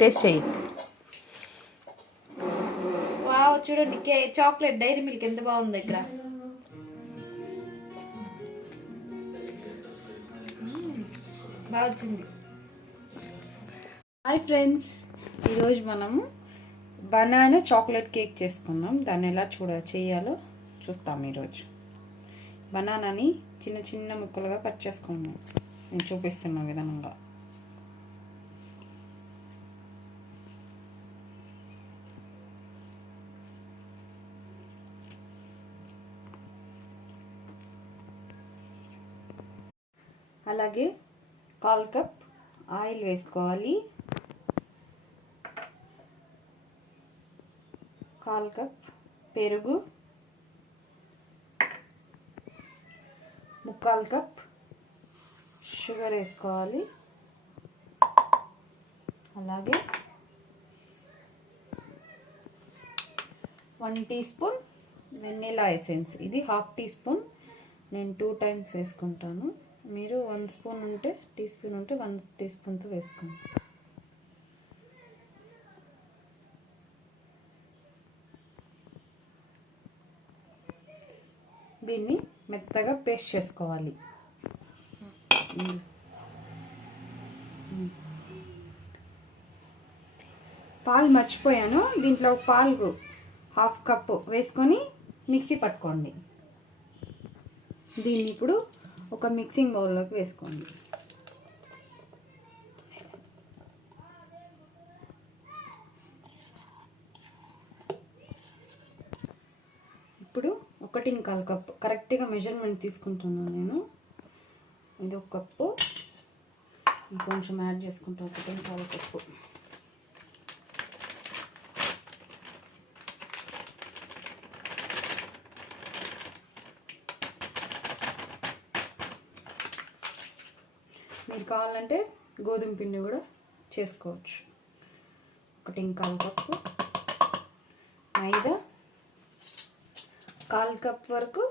Taste చెయ్యి. Wow, చూడండి chocolate dairy milk ఎంత బాగుంది ఇక్కడ. బాగా వచ్చింది. హాయ్ ఫ్రెండ్స్, ఈరోజు మనము బనానా చాక్లెట్ కేక్ చేసుకుందాం. దాన్ని ఎలా చేయాలో చూస్తాం. ఈరోజు బనానాని చిన్న చిన్న ముక్కలుగా కట్ చేసుకున్నాం. నేను చూపిస్తున్న విధంగా. అలాగే 1/4 కప్ ఆయిల్ వేసుకోవాలి. 1/4 కప్ పెరుగు, 1/4 కప్ షుగర్ వేసుకోవాలి. అలాగే 1 టీ స్పూన్ వెనిలా ఎసెన్స్. ఇది 1/2 టీ స్పూన్, నేను 2 టైమ్స్ వేసుకుంటాను. మీరు 1 స్పూన్ ఉంటే, టీ స్పూన్ ఉంటే 1 టీ స్పూన్తో వేసుకోండి. దీన్ని మెత్తగా పేస్ట్ చేసుకోవాలి. పాలు మర్చిపోయాను, దీంట్లో పాలు 1/2 కప్పు వేసుకొని మిక్సీ పట్టుకోండి. దీన్ని ఇప్పుడు ఒక మిక్సింగ్ బౌల్లోకి వేసుకోండి. ఇప్పుడు 1.25 కప్పు కరెక్ట్గా మెజర్మెంట్ తీసుకుంటున్నాను నేను. ఇది 1 కప్పు, ఇంకొంచెం యాడ్ చేసుకుంటాను. 1.25 కప్పు. మీరు కావాలంటే గోధుమ పిండి కూడా చేసుకోవచ్చు. 1.25 కప్పు మైదా, 1/4 కప్ వరకు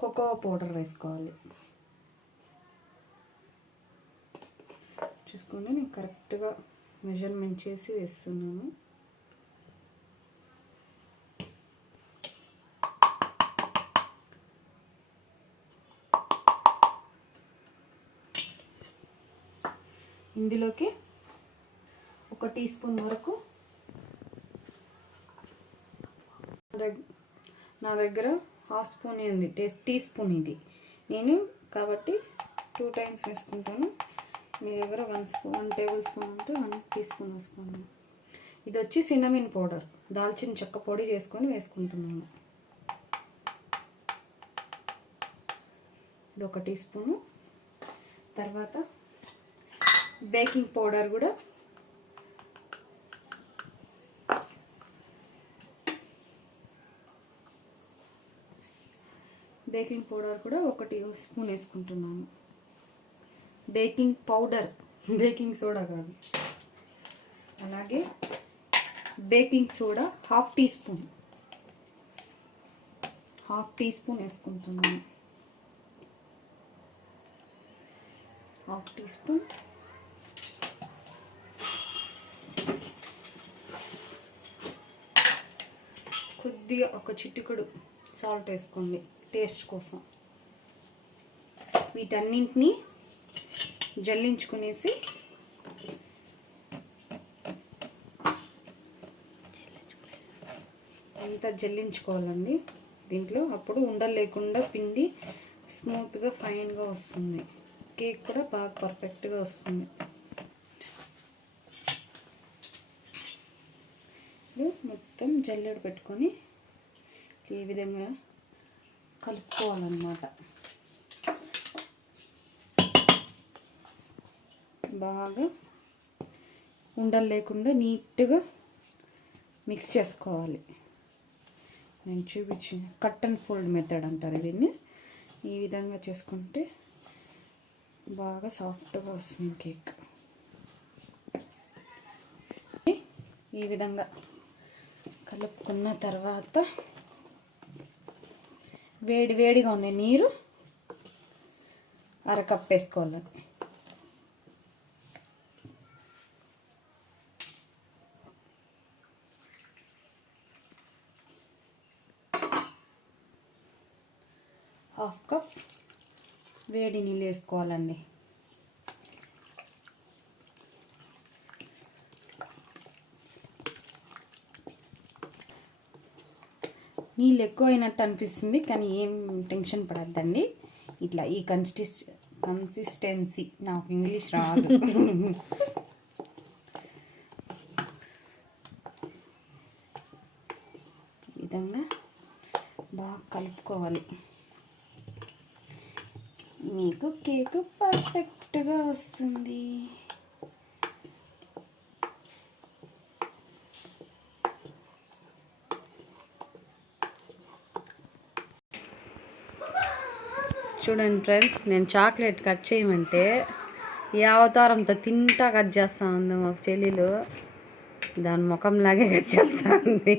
కోకో పౌడర్ వేసుకోవాలి. చూసుకోండి, నేను కరెక్ట్గా మెజర్మెంట్ చేసి వేస్తున్నాను. ఇందులోకి 1 టీ స్పూన్ వరకు, నా దగ్గర 1/2 స్పూన్ ఉంది, టీ స్పూన్ ఇది నేను కాబట్టి 2 టైమ్స్ వేసుకుంటాను. మీ దగ్గర 1 టేబుల్ స్పూన్ ఉంటే 1 టీ స్పూన్ వేసుకోండి. ఇది వచ్చి సిన్నమిన్ పౌడర్, దాల్చిన చెక్క పొడి చేసుకొని వేసుకుంటున్నాను. ఇది 1 టీ స్పూను. తర్వాత బేకింగ్ పౌడర్ కూడా ఒక టీ స్పూన్ వేసుకుంటున్నాను. బేకింగ్ పౌడర్, బేకింగ్ సోడా కాదు. అలాగే baking soda 1/2 teaspoon, 1/2 teaspoon వేసుకుంటున్నాను. 1/2 టీ స్పూన్. కొద్దిగా ఒక చిటికెడు సాల్ట్ వేసుకోండి టేస్ట్ కోసం. వీటన్నింటినీ జల్లించుకునేసి అంతా జల్లించుకోవాలండి దీంట్లో. అప్పుడు ఉండలు లేకుండా పిండి స్మూత్గా ఫైన్గా వస్తుంది. కేక్ కూడా బాగా పర్ఫెక్ట్గా వస్తుంది. మొత్తం జల్లెడ పెట్టుకొని ఈ విధంగా కలుపుకోవాలన్నమాట. బాగా ఉండలు లేకుండా నీట్గా మిక్స్ చేసుకోవాలి. నేను చూపించిన కట్ అండ్ ఫోల్డ్ మెథడ్ అంటారు దీన్ని. ఈ విధంగా చేసుకుంటే బాగా సాఫ్ట్గా వస్తుంది కేక్. ఈ విధంగా కలుపుకున్న తర్వాత వేడిగా ఉండే నీరు 1/2 కప్ వేసుకోవాలండి. హాఫ్ కప్ వేడి నీళ్ళు వేసుకోవాలండి. నీళ్ళు ఎక్కువ అయినట్టు అనిపిస్తుంది, కానీ ఏం టెన్షన్ పడద్దండి. ఇట్లా ఈ కన్సిస్టెన్సీ, నాకు ఇంగ్లీష్ రాదు. ఈ విధంగా బాగా కలుపుకోవాలి. మీకు కేక్ పర్ఫెక్ట్గా వస్తుంది. చూడండి ఫ్రెండ్స్, నేను చాక్లెట్ కట్ చేయమంటే ఈ అవతారంతో తింటా కట్ చేస్తూ ఉంది మా చెల్లెలు. దాని ముఖంలాగే కట్ చేస్తూ ఉంది.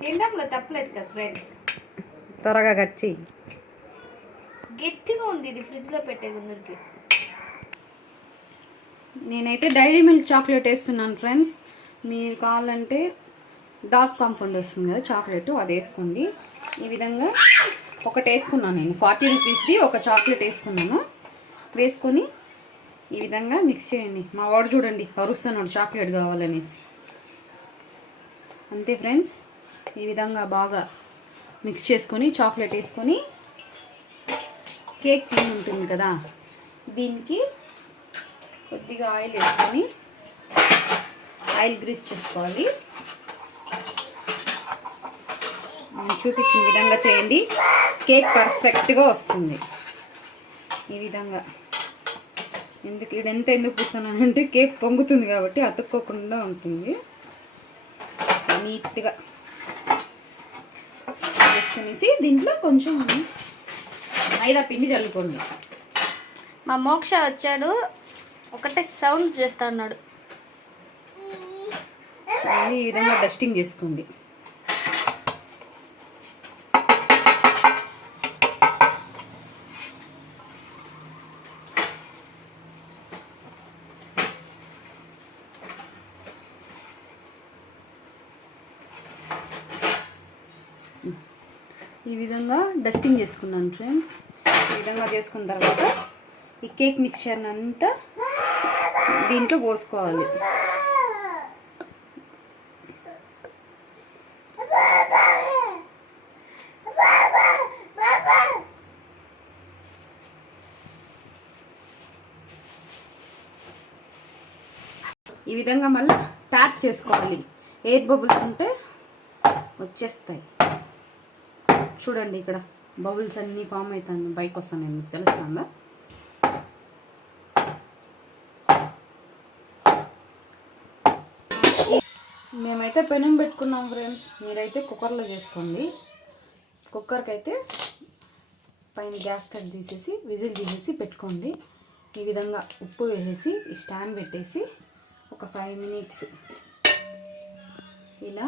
తినడంలో తప్పలేదు కదా ఫ్రెండ్స్. త్వరగా కట్ చేయి. గట్టిగా ఉంది ఇది, ఫ్రిడ్జ్లో పెట్టే ముందుకి. నేనైతే డైరీ మిల్క్ చాక్లెట్ వేస్తున్నాను ఫ్రెండ్స్. మీరు కావాలంటే డార్క్ కాంపౌండ్ వస్తుంది కదా చాక్లెట్, అది వేసుకోండి. ఈ విధంగా ఒకటి వేసుకున్నాను నేను, 40 రూపీస్ది ఒక చాక్లెట్ వేసుకున్నాను. వేసుకొని ఈ విధంగా మిక్స్ చేయండి. మా వాడు చూడండి అరుస్తున్నాడు చాక్లెట్ కావాలనేసి. అంతే ఫ్రెండ్స్, ఈ విధంగా బాగా మిక్స్ చేసుకొని చాక్లెట్ వేసుకొని కేక్ టిన్ ఉంటుంది కదా, దీనికి కొద్దిగా ఆయిల్ వేసుకొని ఆయిల్ గ్రీస్ చేసుకోవాలి. నేను చూపించిన విధంగా చేయండి, కేక్ పర్ఫెక్ట్గా వస్తుంది. ఈ విధంగా ఎందుకు పూస్తున్నానంటే కేక్ పొంగుతుంది కాబట్టి అతుక్కోకుండా ఉంటుంది. నీట్గా వేసుకునేసి దీంట్లో కొంచెం మైదా పిండి చల్లుకోండి. మా మోక్ష వచ్చాడు, ఒకటే సౌండ్ చేస్తా ఉన్నాడు. ఈ విధంగా డస్టింగ్ చేసుకోండి. ఈ విధంగా డస్టింగ్ చేసుకున్నాను ఫ్రెండ్స్. ఈ విధంగా చేసుకున్న తర్వాత ఈ కేక్ మిక్చర్ అంతా దీంట్లో పోసుకోవాలి. ఈ విధంగా మళ్ళీ ట్యాప్ చేసుకోవాలి. ఎయిర్ బబుల్స్ ఉంటే వచ్చేస్తాయి. చూడండి ఇక్కడ బబుల్స్ అన్నీ ఫామ్ అవుతాను, బైక్ వస్తాను, నేను మీకు తెలుస్తుందా? మేమైతే పెనం పెట్టుకున్నాం ఫ్రెండ్స్, మీరైతే కుక్కర్లో చేసుకోండి. కుక్కర్కి అయితే పైన గ్యాస్ కట్ తీసేసి విజిల్ తీసేసి పెట్టుకోండి. ఈ విధంగా ఉప్పు వేసేసి ఈ స్టాండ్ పెట్టేసి ఒక 5 మినిట్స్ ఇలా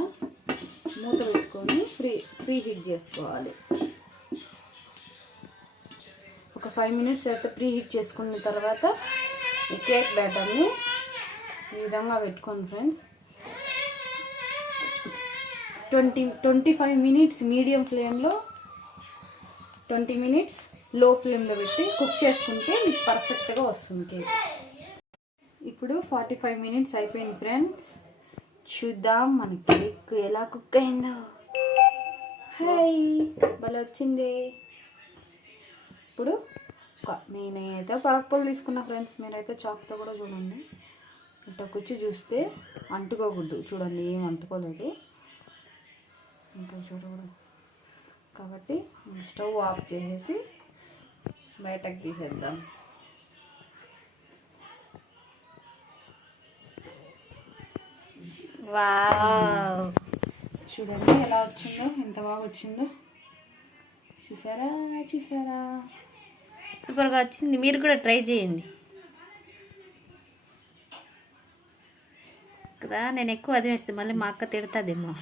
మూత పెట్టుకొని ప్రీ హీట్ చేసుకోవాలి. ఒక 5 మినిట్స్ అయితే ప్రీ హీట్ చేసుకున్న తర్వాత ఈ కేక్ బ్యాటర్ని ఈ విధంగా పెట్టుకోండి ఫ్రెండ్స్. 25 మినిట్స్ మీడియం ఫ్లేమ్లో, 20 మినిట్స్ లో ఫ్లేమ్లో పెట్టి కుక్ చేసుకుంటే మీకు పర్ఫెక్ట్గా వస్తుంది కేక్. ఇప్పుడు 45 మినిట్స్ అయిపోయింది ఫ్రెండ్స్. చూద్దాం మన కేక్ ఎలా కుక్ అయిందో. హాయ్, భలే వచ్చింది. ఇప్పుడు నేనైతే పరప్పలు తీసుకున్నా ఫ్రెండ్స్, మీరైతే చాక్తో కూడా చూడండి. ఇట్లా కుచ్చి చూస్తే అంటుకోకూడదు. చూడండి, ఏం అంటుకోలేదు ఇంకా చూడకూడదు కాబట్టి స్టవ్ ఆఫ్ చేసేసి బయటకు తీసేద్దాం. వావ్, చూడండి ఎలా వచ్చిందో, ఎంత బాగా వచ్చిందో. చూసారా సూపర్గా వచ్చింది. మీరు కూడా ట్రై చేయండి కదా. నేను ఎక్కువ అది వేస్తే మళ్ళీ మా అక్క తిడుతుందేమో.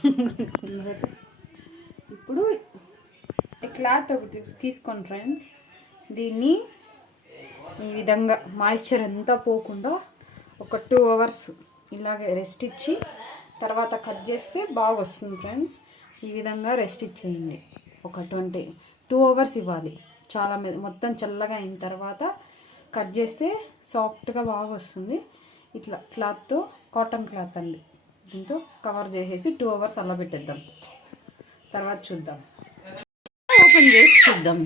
ఇప్పుడు క్లాత్ ఒకటి తీసుకోండి ఫ్రెండ్స్. దీన్ని ఈ విధంగా మాయిశ్చర్ అంతా పోకుండా ఒక 2 అవర్స్ ఇలాగే రెస్ట్ ఇచ్చి తర్వాత కట్ చేస్తే బాగా వస్తుంది ఫ్రెండ్స్. ఈ విధంగా రెస్ట్ ఇచ్చేయండి ఒక 2 hours ఇవ్వాలి. చాలా మొత్తం చల్లగా అయిన తర్వాత కట్ చేస్తే సాఫ్ట్గా బాగా వస్తుంది. ఇట్లా క్లాత్తో, కాటన్ క్లాత్ అండి, దీంతో కవర్ చేసేసి 2 hours అలా పెట్టేద్దాం. తర్వాత చూద్దాం, ఓపెన్ చేసి చూద్దాం.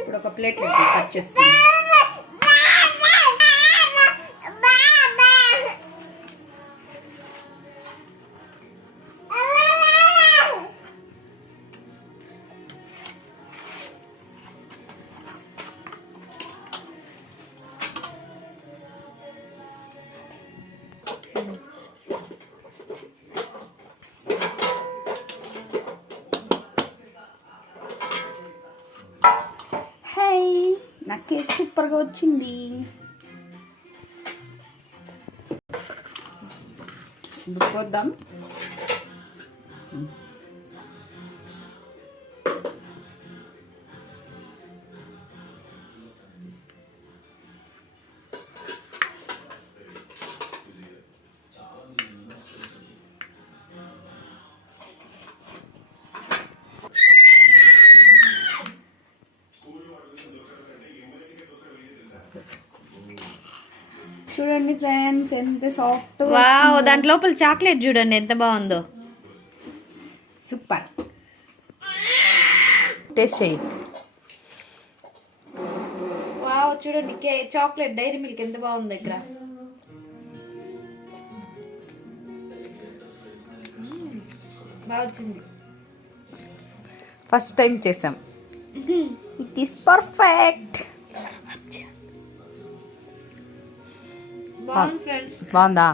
ఇప్పుడు ఒక ప్లేట్లో కట్ చేసుకుందాం. నా కేక్ సూపర్గా వచ్చింది. కోద్దాం. చూడండి ఫ్రెండ్స్, ఎంత సాఫ్ట్. వావ్, దాంట్ లోపల చాక్లెట్ చూడండి ఎంత బాగుందో. సూపర్. టేస్ట్ చేయి. వావ్, చూడండి చాక్లెట్ డైరీ మిల్క్ ఎంత బాగుందో ఇక్కడ. బాగా వచ్చింది. ఫస్ట్ టైం చేసాం. It is perfect. బాగుంది ఫ్రెండ్స్. బాగుందా?